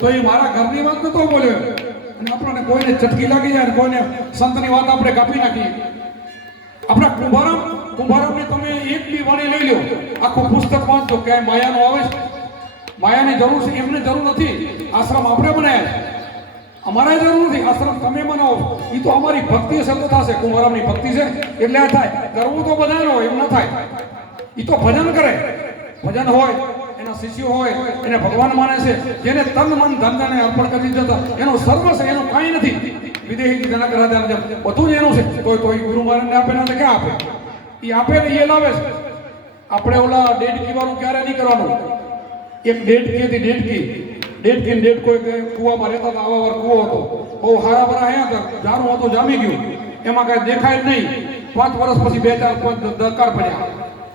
તો એ મારા ઘરની વાત નતો બોલ્યો, અને આપણને કોઈને ચટકી લાગી જાય, કોઈને સંતની વાત આપણે કાપી નાખીએ. આપણા કુંભારામને તમે એક બી વાણી લઈ લો, આખું પુસ્તક વાંચો કે માયાનો આવે છે, માયાની જરૂર છે, એમને જરૂર નથી. આશ્રમ આપણે બનાવ્યા છે, અમારે જરૂર નથી. આશ્રમ તમે બનાવો, એ તો અમારી ભક્તિ શબ્દ થશે. કુંભારામની ભક્તિ છે એટલે આ થાય. કરવું તો બધાને હોય, એમ ન થાય. એ તો ભજન કરે, ભજન હોય, એના શિષ્યો હોય, એને ભગવાન માને છે, જેને તન મન ધનને અર્પણ કરી જતા એનો સર્વ છે, એનું કાંઈ નથી. વિદેહી જનક રાજા બધું જ એનું છે. તો એ ગુરુ મહારાજને આપે ને ક્યાં આપે? એ આપે ને એ લાવે છે. આપણે ઓલા ડેડકી વાળું ક્યારે નહીં કરવાનું. એક ડેડકીથી ડેડકી ડેડકો કુવામાં રહેતા હતા. આવા વાર કુવો હતો, બહુ હારા ભરા હયા હતા, જારું હતું, જામી ગયું, એમાં કાંઈ દેખાય જ નહીં. 5 વર્ષ પછી 2-4 દરકાર પડ્યા.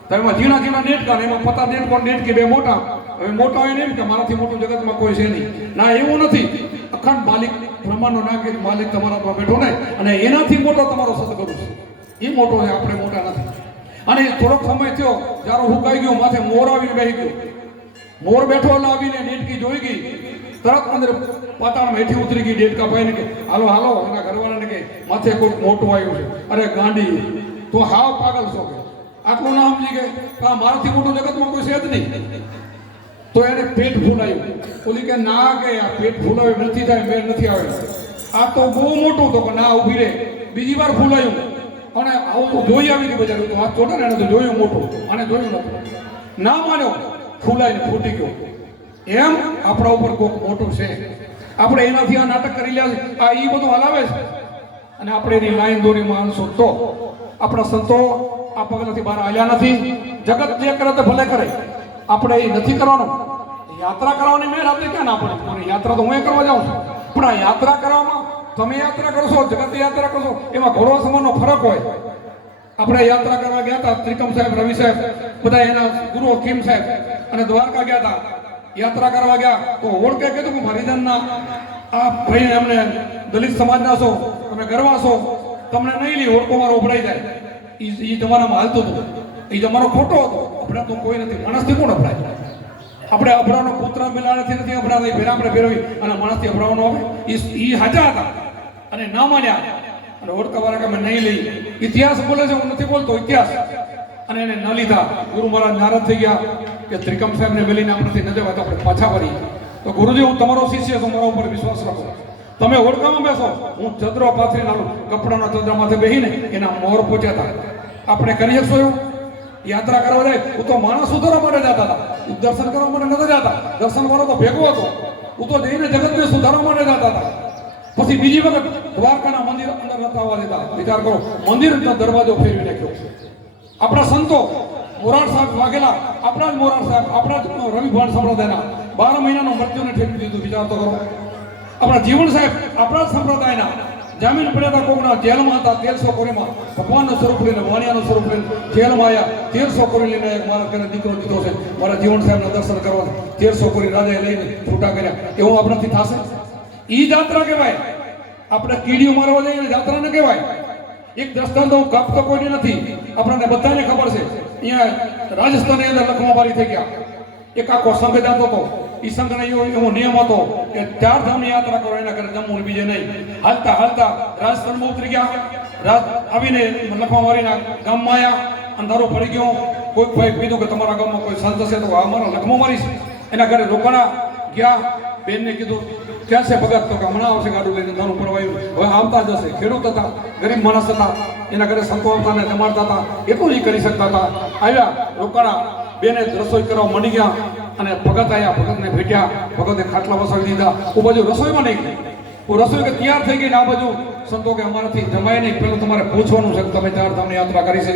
તો એમાં ઝીણા ડેડકા, એમાં પતા ડેડકી બે મોટા. હવે મોટા હોય ને એમ કે મારાથી મોટું જગતમાં કોઈ છે નહીં. ના, એવું નથી. અખંડ માલિક, બ્રહ્માંડનો નાગરિક માલિક તમારામાં બેઠો ને, અને એનાથી મોટો તમારો સદગુરુ છે. એ મોટો છે, આપણે મોટા નથી. અને થોડોક સમય થયો, જારું હુકાઈ ગયું, માથે મોર આવીને બેસી ગયો. મોર બેઠો આવીને ડેડકી જોઈ ગઈ, તરત અંદર પાતાળમાં હેઠી ઉતરી ગઈ. ડેડકા ભાઈને કે હાલો હાલો, એના ઘરવાળાને કે માથે કોઈ મોટું આવ્યું છે. અરે ગાંડી, તો હાવ પાગલ છો કે આટલું ના સમજી કે મારાથી મોટું જગતમાં કોઈ છે જ નહીં. તો એને પેટ ફૂલાયું. ઓલી કે ના, કે આ પેટ ફૂલાયું નથી થાય, મેળ નથી આવે. આ તો બહુ મોટું તો કે ના, ઊભી રહે. બીજી વાર ફૂલાયું, અને આવું તો જોઈ આવી હતી બજાર. તો હાથ ચોટે ને, એને તો જોયું મોટું, અને જોયું નથી. ના માન્યો, ફૂલાઈને ફૂટી ગયો. એમ આપણા ઉપર કોઈક મોટું છે. આપણે એનાથી આ નાટક કરી લ્યા છે, આ એ બધું હલાવે છે, અને આપણે એની લાઈન દોરી માણસો. તો આપણા સંતો આ પગલાથી બહાર આવ્યા નથી. જગત જે કરે તે ભલે કરે, આપણે એ નથી કરવાનું. યાત્રા કરવાની મેળ આપણે ક્યાં ના પડે? યાત્રા તો હું કરવા જાઉં છું, પણ આ યાત્રા કરવામાં તમે યાત્રા કરશો, જગત યાત્રા કરશો, એમાં ઘણો સમયનો ફરક હોય. આપણે યાત્રા કરવા ગયા હતા, ત્રિકમ સાહેબ, રવિ સાહેબ, બધા એના ગુરુઓ કિમ સાહેબ, અને દ્વારકા ગયા હતા. યાત્રા કરવા ગયા તો ઓળખે કીધું કે હરિજનના આ ભાઈ, એમને દલિત સમાજના છો, તમે ગરવા છો, તમને નહીં લી, ઓળખો મારો ઉભરાઈ જાય. એ જમાનામાં હાલતું હતું. એ જમાનો ખોટો હતો. આપણે તો કોઈ નથી, માણસથી કોણ અભરાય? આપણે અભરાવાનો કૂતરા મિલાણાથી નથી અભરાતા. ફેર આપણે ફેરવી અને માણસથી અભરાવાનો આવે. એ હાજા હતા અને ના માન્યા, અને ઓળખાવાળા કે અમે નહીં લઈ. ઇતિહાસ બોલે છે, હું નથી બોલતો ઇતિહાસ. અને એને ન લીધા. ગુરુ મહારાજ નારાજ થઈ ગયા કે ત્રિકમ સાહેબને મેલીને આપણેથી ન દેવાય, તો આપણે પાછા ફરી. તો ગુરુજી, હું તમારો શિષ્ય છું, મારા ઉપર વિશ્વાસ રાખો. તમે ઓળખામાં બેસો, હું ચંદ્રો પાથરીને આવું. કપડાના ચંદ્ર માથે બેસીને એના મોર પહોંચ્યા હતા. આપણે કરી શકશો એવું? યાત્રા કરવા જાય, હું તો માણસ સુધારવા માટે જતા હતા, દર્શન કરવા માટે નતા જતા. દર્શન વાળો તો ભેગો હતો, હું તો જઈને જગતને સુધારવા માટે જતા હતા. પછી બીજી વખત દ્વારકાના મંદિર અંદર નતા આવવા દેતા. વિચાર કરો, મંદિરનો દરવાજો ફેરવી નાખ્યો. આપણા સંતો મોરાર સાહેબ વાઘેલા, આપણા જ મોરાર સાહેબ, આપણા જ રવિભાણ સંપ્રદાયના 12 મહિનાનો મૃત્યુને ઠેકી દીધું. વિચાર તો કરો. આપણા જીવન સાહેબ, આપણા જ સંપ્રદાયના, જામીન પડ્યા હતા, કોકના જેલમાં હતા. 1300 કોરીમાં ભગવાનનું સ્વરૂપ લઈને, વાણિયાનું સ્વરૂપ લઈને જેલમાં આવ્યા. 1300 કોરી લઈને મારા ઘરે દીકરો દીધો છે. મારા જીવન સાહેબના દર્શન કરવા 1300 કોરી રાજાએ લઈને છૂટા કર્યા. એવું આપણાથી થશે? ઈ જાત્રા કહેવાય. આપણે કીડીઓ મારવા જઈએ, જાત્રા ન કહેવાય. એક દ્રષ્ટાંત હું કાપતો કોઈને નથી, આપણને બધાને ખબર છે. અહીંયા રાજસ્થાનની અંદર લખમાબારી થઈ ગયા. એક આખો સંઘ જાતો હતો. એ સંઘનો એવો નિયમ હતો કે 4 ધામની યાત્રા કરો, એના ઘરે જમવું બીજે નહીં. હાલતા રાજસ્થાનમાં ઉતરી ગયા. આવીને લખમાબારીના ગામમાં આવ્યા. અંધારો પડી ગયો. કોઈક ભાઈ કીધું કે તમારા ગામમાં કોઈ સંત હશે તો અમારા લખમાબારી છે. એના ઘરે રોકાણા ગયા. બેનને કીધું ક્યાં છે ભગત? તો કે હમણાં આવશે ગાડું લઈને. અંધારું પડવાયું. હવે આવતા જ હશે. ખેડૂત હતા, ગરીબ માણસ હતા. એના ઘરે સંતો આવતા ને જમાડતા હતા. એટલું જ કરી શકતા હતા. આવ્યા, રોકાણા. બેને રસોઈ કરવા માંડી ગયા. અને ભગત આવ્યા, ભગતને ભેટ્યા. ભગતે ખાટલા વસાવી દીધા. હું બાજુ રસોઈમાં નહીં ગઈ. હું રસોઈ કે તૈયાર થઈ ગઈ ને આ બાજુ સંતો કે અમારાથી જમાય નહીં. પેલું તમારે પૂછવાનું છે કે તમે 4 ધામની યાત્રા કરી છે?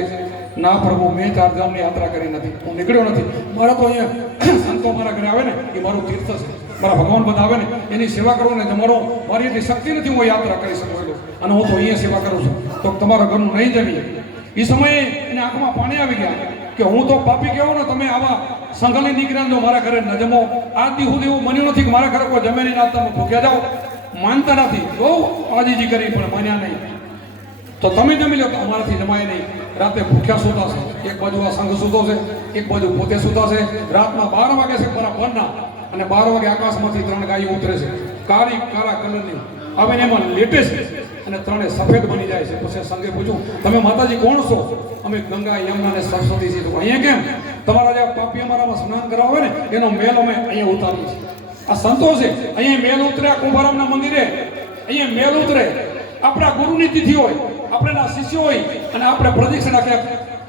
ના પ્રભુ, મેં 4 ધામની યાત્રા કરી નથી, હું નીકળ્યો નથી. મારા તો અહીંયા સંતો મારા ઘરે આવે ને, એ મારું તીર્થ છે. મારા ભગવાન બધા આવે ને, એની સેવા કરું ને જમાડો. મારી એટલી શક્તિ નથી હું યાત્રા કરી શકું. અને હું તો અહીંયા સેવા કરું છું. તો તમારા ઘરનું નહીં જમીએ. એ સમયે એને આંખમાં પાણી આવી ગયા કે હું તો પાપી કહેવો ને, તમે આવા સંઘની દીકરાને જો મારા ઘરે ન જમો. આજ દી સુધી એવું બન્યું નથી કે મારા ઘરે કોઈ જમે નહીં, ના તમે ભૂખ્યા જાઓ. માનતા નથી, બહુ આજીજી કરી પણ માન્યા નહીં. તો તમે જમી લો તો અમારાથી જમાય નહીં. રાતે ભૂખ્યા સૂતા છે. એક બાજુ આ સંઘ સૂતો છે, એક બાજુ પોતે સૂતા છે. રાતના 12 વાગે છે બરાબરના. અને 12 વાગે આકાશમાંથી 3 ગાયો ઉતરે છે, કાળા કલરની. હવે એમાં લેટેસ્ટ અને 3 સફેદ બની જાય છે. પછી સંગે પૂછ્યું, તમે માતાજી કોણ છો? અમે ગંગા, યમુના અને સરસ્વતી છીએ. તો અહીંયા કેમ? તમારા જે પાપી અમારામાં સ્નાન કરવા હોય ને એનો મેલ અમે અહીંયા ઉતારીએ છીએ. આ સંતો છે, અહીંયા મેલ ઉતરે. કુંભારામના મંદિરે અહીંયા મેલ ઉતરે. આપણા ગુરુની તિથિ હોય, આપણા શિષ્યો હોય, અને આપણે પ્રદક્ષિણા ક્યાંક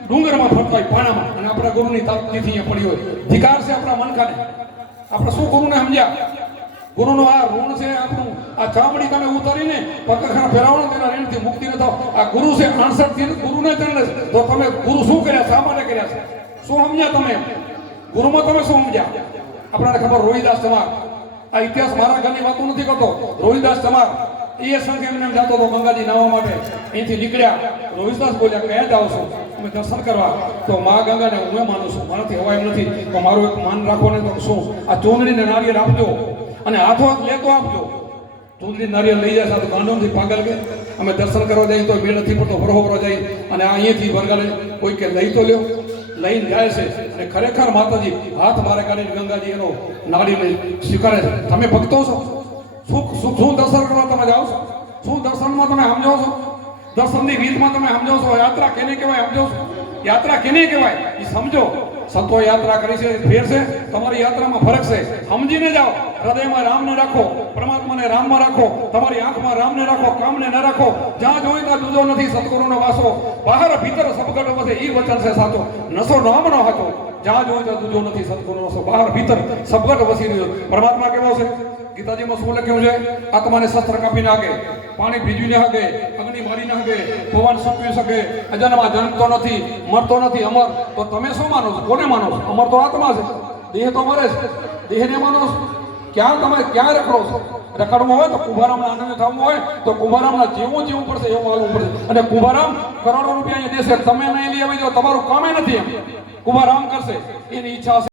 ડુંગરમાં ફરતા હોય પાણામાં, અને આપણા ગુરુની તિથિ અહીંયા પડી હોય. ધિકાર છે આપણા મનખાને. આપણે શું ગુરુને સમજ્યા? ગુરુનો આ ઋણ છે આપણું. આ ચામડી તમે ઉતારીને પગરખાના ફેરવવાનો તેના ઋણથી મુક્તિ ન થાવ. આ ગુરુ છે 68 થી ગુરુને ચરણે છે. તો તમે ગુરુ શું કર્યા? શા માટે કર્યા છે? શું સમજ્યા તમે? ગુરુમાં તમે શું સમજ્યા? આપણને ખબર, રોહિદાસ ચમાર. આ ઇતિહાસ મારા ઘરની વાતો નથી કરતો. રોહિદાસ ચમાર એ સંઘ એમને એમ જતો હતો ગંગાજી નાહવા માટે. અહીંથી નીકળ્યા. રોહિદાસ બોલ્યા, ક્યાં જાઓ છો? અમે દર્શન કરવા. તો મા ગંગાને હું માનું છું, મારાથી હવા એમ નથી. તો મારું એક માન રાખો ને. તો શું? આ ચોંદડીને નારિયેળ આપજો અને હાથો હાથ લેતો આપજો. ચોંદડી નારિયેળ લઈ જાય તો ગાંડોથી પાગલ કે અમે દર્શન કરવા જઈએ તો મેળ નથી પડતો, વરોવરો જાય. અને અહીંયાથી વરગાડે કોઈ કે લઈ તો લ્યો. લઈને જાય છે અને ખરેખર માતાજી હાથ મારે કાઢીને ગંગાજી એનો નાળીને સ્વીકારે છે. તમે ભક્તો છો? શું દર્શન કરવા તમે જાઓ છો? શું દર્શનમાં તમે સમજો છો? દર્શનની રીતમાં તમે સમજો છો? યાત્રા કેને કહેવાય સમજો છો? યાત્રા કેને કહેવાય એ સમજો. સંતો યાત્રા કરી છે, ફેર છે. તમારી યાત્રામાં ફરક છે. સમજીને જાઓ. હૃદયમાં રામને રાખો, પરમાત્માને રામમાં રાખો, તમારી આંખમાં રામને રાખો, કામને ન રાખો. જ્યાં જોઈ ત્યાં દૂજો નથી સદગુરુનો વાસો. બહાર ભીતર સબગટ વસે ઈ વચન છે સાચો. નસો નામનો હતો. જ્યાં જોઈ ત્યાં દૂજો નથી સદગુરુનો વાસો. બહાર ભીતર સબગટ વસી રહ્યો. પરમાત્મા કેવો છે? ગીતાજીમાં શું લખ્યું છે? આત્માને શસ્ત્ર કાપી નાખે, પાણી ભીજવી નાખે, અગ્નિ મારી નાખે, પવન સંપી શકે, અજન્મા જન્મતો નથી, મરતો નથી, અમર. તો તમે શું માનો છો? કોને માનો છો? અમર તો આત્મા છે. દેહ તો મરે છે. દેહને માનો છો? ક્યાં રખડો છો? રખડવું હોય તો કુંભારામના આનંદ થવું હોય તો કુંભારામના જીવવું પડશે, એવું હાલવું પડશે. અને કુંભારામ કરોડો રૂપિયા અહીંયા દેશે. તમે નહીં લઈ આવી જાઓ, તમારું કામે નથી. એમ કુંભારામ કરશે, એની ઈચ્છા હશે.